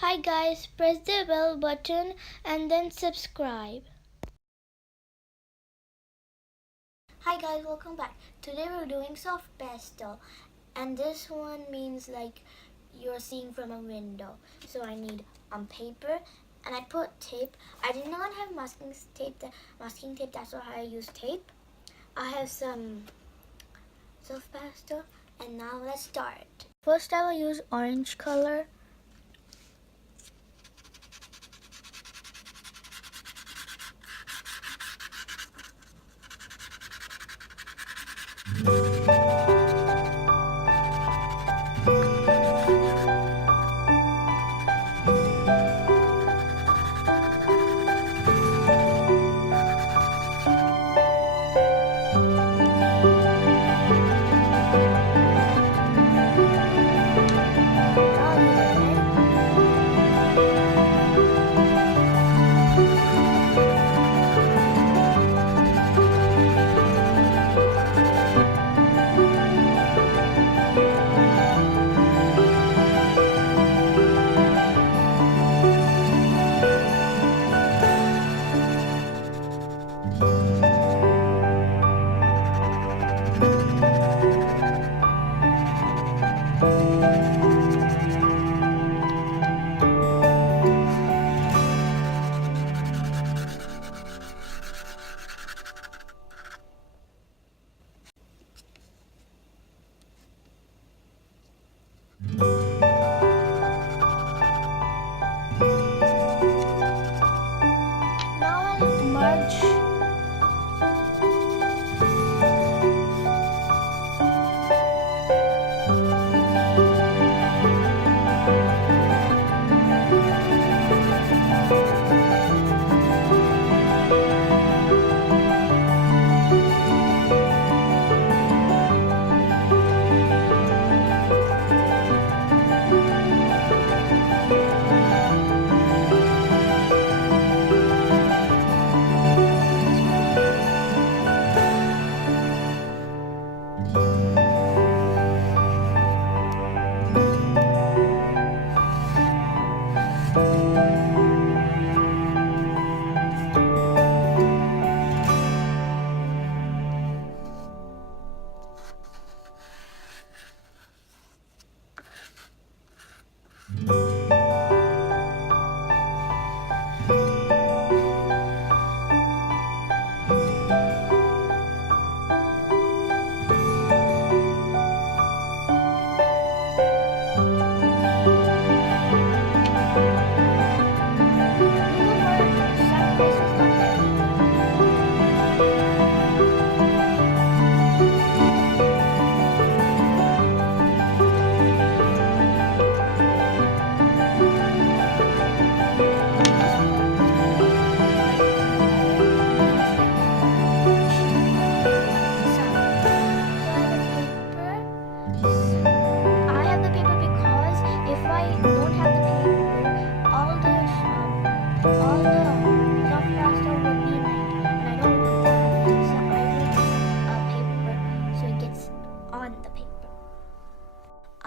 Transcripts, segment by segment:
Hi guys, press the bell button and then subscribe. Hi guys, welcome back. Today we're doing soft pastel, and this one means like you're seeing from a window. So I need paper, and I put tape. I did not have masking tape. That's why I used tape. I have some soft pastel, and now let's start. First I will use orange color. Now I'll merge.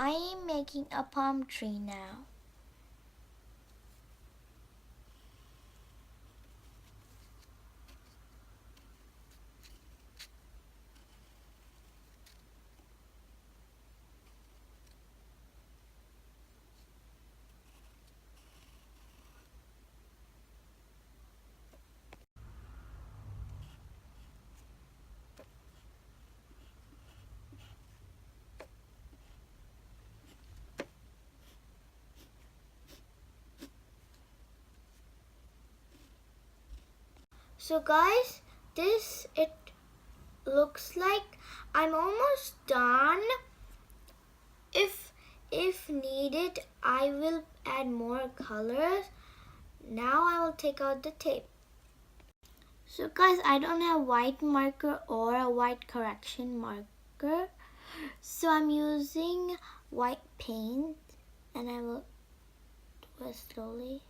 I am making a palm tree now. So guys, it looks like I'm almost done. If needed, I will add more colors. Now I will take out the tape. So guys, I don't have white marker or a white correction marker. So I'm using white paint, and I will do it slowly.